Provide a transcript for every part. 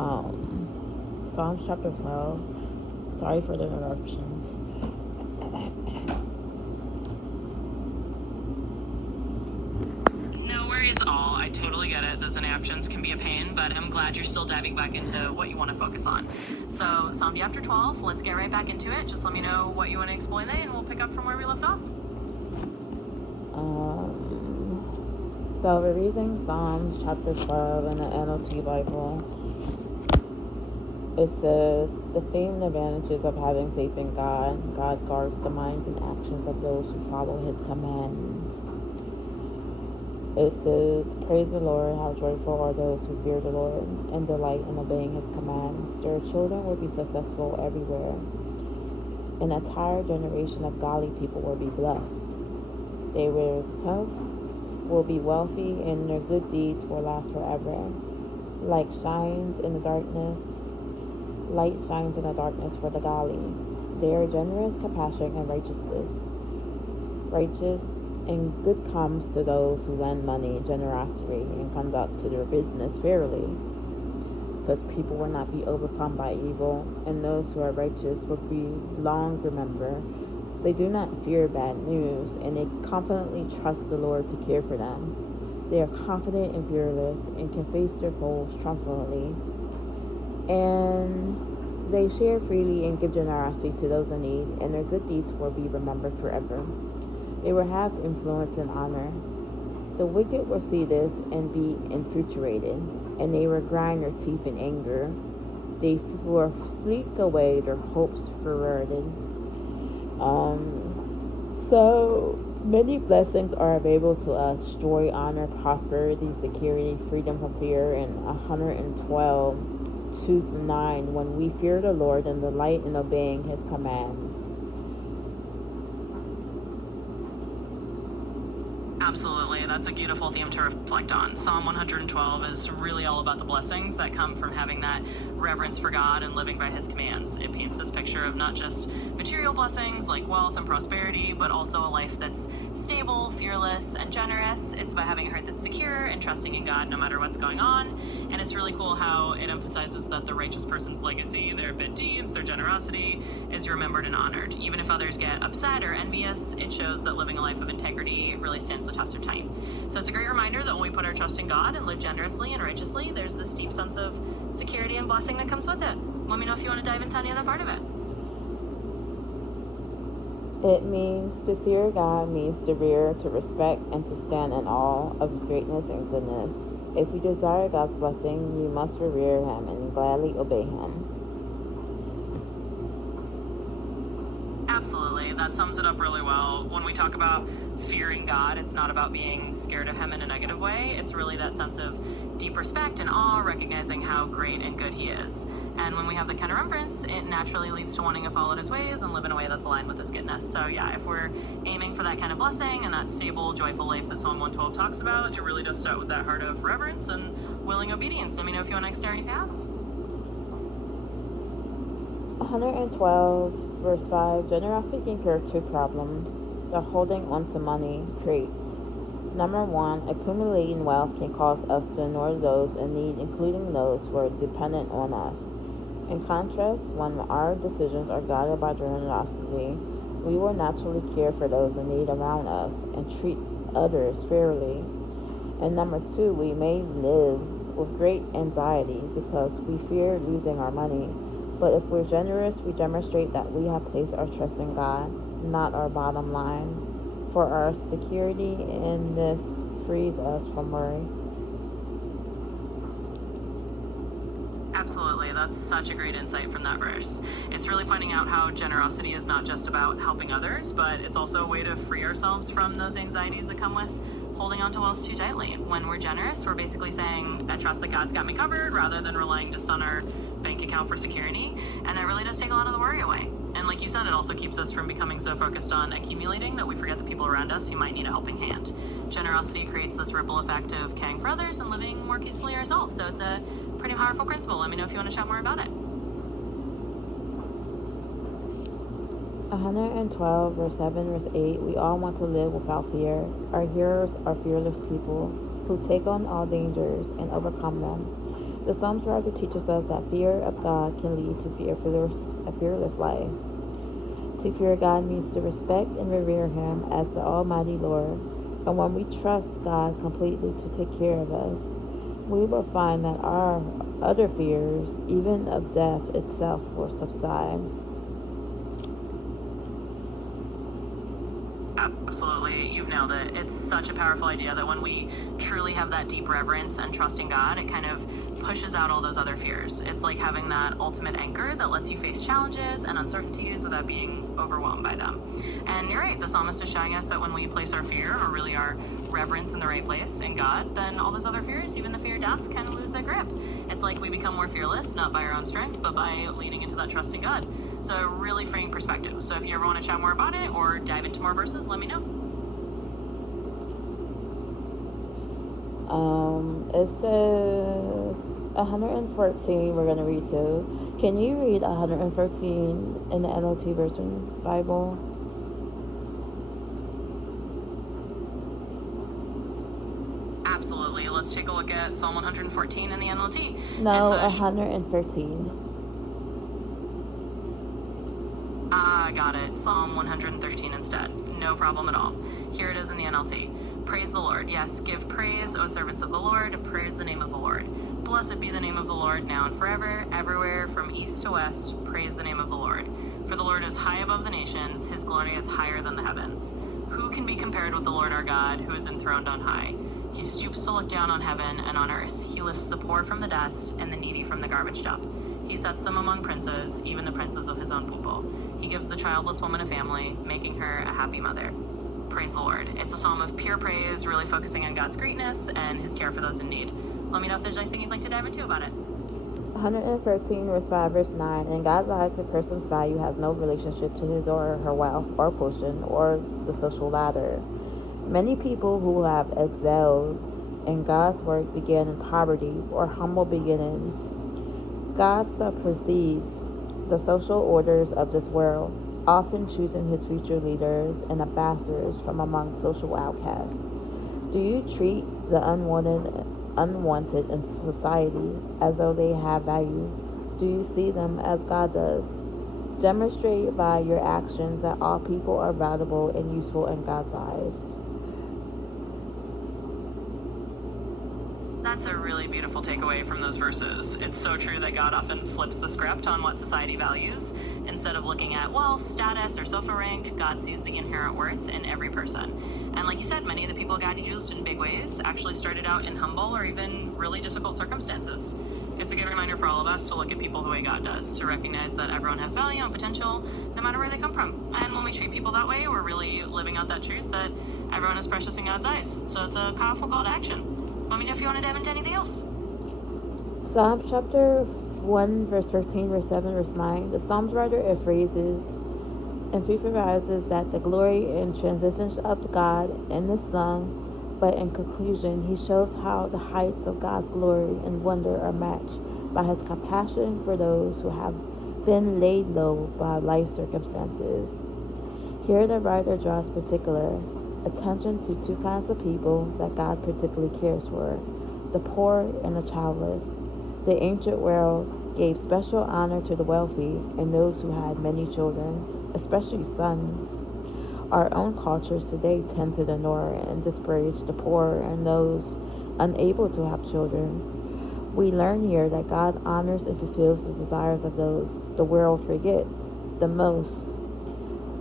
Psalms chapter 12. Sorry for the interruptions. No worries at all. I totally get it. Those interruptions can be a pain, but I'm glad you're still diving back into what you want to focus on. So, Psalm chapter 12, let's get right back into it. Just let me know what you want to explore there, and we'll pick up from where we left off. So we're reading Psalms chapter 12 in the NLT Bible. It says, the famed advantages of having faith in God. God guards the minds and actions of those who follow his commands. It says, praise the Lord, how joyful are those who fear the Lord and delight in obeying his commands. Their children will be successful everywhere. An entire generation of godly people will be blessed. They will be wealthy, and their good deeds will last forever. Light shines in the darkness for the godly. They are generous, compassionate, and righteous, and good comes to those who lend money, generosity, and conduct to their business fairly. Such people will not be overcome by evil, and those who are righteous will be long remembered. They do not fear bad news, and they confidently trust the Lord to care for them. They are confident and fearless, and can face their foes triumphantly. And they share freely and give generosity to those in need, and their good deeds will be remembered forever. They will have influence and honor. The wicked will see this and be infatuated, and they will grind their teeth in anger. They will sleep away their hopes forwarded. So many blessings are available to us: joy, honor, prosperity, security, freedom from fear. And 112:2-9, when we fear the Lord and delight in obeying his commands. Absolutely. That's a beautiful theme to reflect on. Psalm 112 is really all about the blessings that come from having that reverence for God and living by his commands. It paints this picture of not just material blessings like wealth and prosperity, but also a life that's stable, fearless, and generous. It's about having a heart that's secure and trusting in God no matter what's going on. And it's really cool how it emphasizes that the righteous person's legacy, their good deeds, their generosity, is remembered and honored. Even if others get upset or envious, it shows that living a life of integrity really stands the test of time. So it's a great reminder that when we put our trust in God and live generously and righteously, there's this deep sense of security and blessing that comes with it. Let me know if you want to dive into any other part of it. It means to fear God means to revere, to respect, and to stand in awe of his greatness and goodness. If you desire God's blessing, you must revere him and gladly obey him. Absolutely. That sums it up really well. When we talk about fearing God, it's not about being scared of him in a negative way. It's really that sense of deep respect and awe, recognizing how great and good he is. And when we have that kind of reverence, it naturally leads to wanting to follow his ways and live in a way that's aligned with his goodness. So yeah, if we're aiming for that kind of blessing and that stable, joyful life that Psalm 112 talks about, it really does start with that heart of reverence and willing obedience. Let me know if you want to extend anything else. 112, verse 5, generosity can cure two problems that holding on to money creates. Number one, accumulating wealth can cause us to ignore those in need, including those who are dependent on us. In contrast, when our decisions are guided by generosity, we will naturally care for those in need around us and treat others fairly. And number two, we may live with great anxiety because we fear losing our money. But if we're generous, we demonstrate that we have placed our trust in God, not our bottom line, for our security, and this frees us from worry. Absolutely. That's such a great insight from that verse. It's really pointing out how generosity is not just about helping others, but it's also a way to free ourselves from those anxieties that come with holding on to wealth too tightly. When we're generous, we're basically saying, I trust that God's got me covered, rather than relying just on our bank account for security. And that really does take a lot of the worry away. And like you said, it also keeps us from becoming so focused on accumulating that we forget the people around us who might need a helping hand. Generosity creates this ripple effect of caring for others and living more peacefully ourselves. So it's a pretty powerful principle. Let me know if you want to chat more about it. 112, verse 7, verse 8, we all want to live without fear. Our heroes are fearless people who take on all dangers and overcome them. The Psalms writer teaches us that fear of God can lead to a fearless life. To fear God means to respect and revere Him as the Almighty Lord. And when we trust God completely to take care of us, we will find that our other fears, even of death itself, will subside. Absolutely, you've nailed it. It's such a powerful idea that when we truly have that deep reverence and trust in God, it kind of pushes out all those other fears. It's like having that ultimate anchor that lets you face challenges and uncertainties without being overwhelmed by them. And you're right, the psalmist is showing us that when we place our fear, or really our reverence, in the right place, in God, then all those other fears, even the fear of death, kind of lose their grip. It's like we become more fearless, not by our own strengths, but by leaning into that trust in God. It's a really freeing perspective. So if you ever want to chat more about it or dive into more verses, let me know. It says 114 we're going to read to. Can you read 113 in the NLT version Bible? Absolutely. Let's take a look at Psalm 114 in the NLT. No, 113. Got it. Psalm 113 instead. No problem at all. Here it is in the NLT. Praise the Lord. Yes, give praise, O servants of the Lord. Praise the name of the Lord. Blessed be the name of the Lord, now and forever, everywhere, from east to west. Praise the name of the Lord. For the Lord is high above the nations. His glory is higher than the heavens. Who can be compared with the Lord our God, who is enthroned on high? He stoops to look down on heaven and on earth. He lifts the poor from the dust and the needy from the garbage dump. He sets them among princes, even the princes of his own people. He gives the childless woman a family, making her a happy mother. Praise the Lord. It's a psalm of pure praise, really focusing on God's greatness and his care for those in need. Let me know if there's anything you'd like to dive into about it. 113 verse 5 verse 9. In God's eyes, a person's value has no relationship to his or her wealth or position or the social ladder. Many people who have excelled in God's work began in poverty or humble beginnings. God supersedes the social orders of this world, often choosing his future leaders and ambassadors from among social outcasts. Do you treat the unwanted in society as though they have value? Do you see them as God does? Demonstrate by your actions that all people are valuable and useful in God's eyes. That's a really beautiful takeaway from those verses. It's so true that God often flips the script on what society values. Instead of looking at wealth, status, or social rank, God sees the inherent worth in every person. And like you said, many of the people God used in big ways actually started out in humble or even really difficult circumstances. It's a good reminder for all of us to look at people the way God does, to recognize that everyone has value and potential, no matter where they come from. And when we treat people that way, we're really living out that truth that everyone is precious in God's eyes. So it's a powerful call to action. Let me know if you want to dive into anything else. Psalm chapter 1, verse 13, verse 7, verse 9. The Psalms writer phrases and emphasizes that the glory and transitions of God in this song, but in conclusion, he shows how the heights of God's glory and wonder are matched by his compassion for those who have been laid low by life circumstances. Here the writer draws particular attention to two kinds of people that God particularly cares for, the poor and the childless. The ancient world gave special honor to the wealthy and those who had many children, especially sons. Our own cultures today tend to ignore and disparage the poor and those unable to have children. We learn here that God honors and fulfills the desires of those the world forgets the most.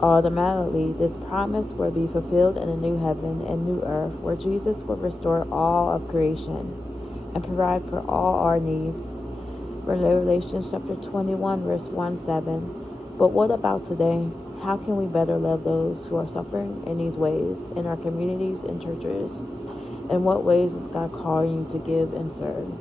Automatically, this promise will be fulfilled in a new heaven and new earth, where Jesus will restore all of creation and provide for all our needs. Revelation chapter 21, verse 1-7. But what about today? How can we better love those who are suffering in these ways in our communities and churches? In what ways is God calling you to give and serve?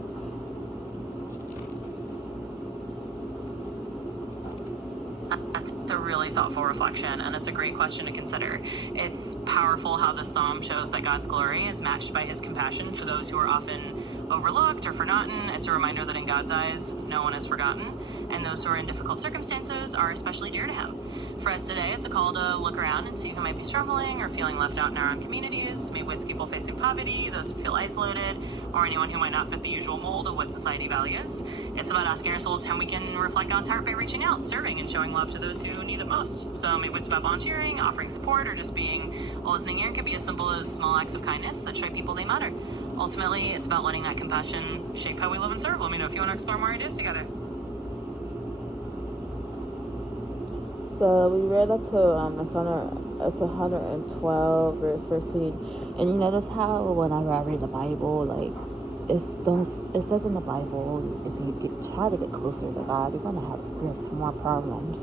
That's a really thoughtful reflection, and it's a great question to consider. It's powerful how the psalm shows that God's glory is matched by his compassion for those who are often overlooked or forgotten. It's a reminder that in God's eyes, no one is forgotten, and those who are in difficult circumstances are especially dear to him. For us today, it's a call to look around and see who might be struggling or feeling left out in our own communities. Maybe it's people facing poverty, those who feel isolated, or anyone who might not fit the usual mold of what society values. It's about asking ourselves how we can reflect God's heart by reaching out, serving, and showing love to those who need it most. So maybe it's about volunteering, offering support, or just being a listening ear. It could be as simple as small acts of kindness that show people they matter. Ultimately, it's about letting that compassion shape how we live and serve. Let me know if you want to explore more ideas together. So we read up to it's 112 verse 13, and you notice how whenever I read the Bible, like it says in the Bible, if you try to get closer to God, you're gonna have more problems.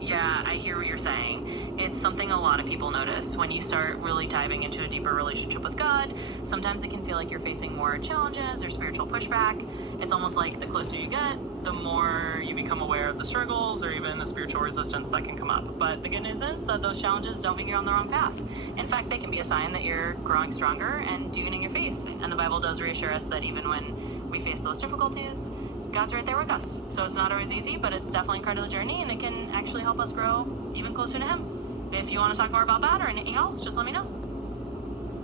Yeah, I hear what you're saying. It's something a lot of people notice. When you start really diving into a deeper relationship with God, sometimes it can feel like you're facing more challenges or spiritual pushback. It's almost like the closer you get, the more you become aware of the struggles or even the spiritual resistance that can come up. But the good news is that those challenges don't mean you're on the wrong path. In fact, they can be a sign that you're growing stronger and deepening your faith. And the Bible does reassure us that even when we face those difficulties, God's right there with us. So it's not always easy, but it's definitely part of the journey, and it can actually help us grow even closer to Him. If you want to talk more about that or anything else, just let me know.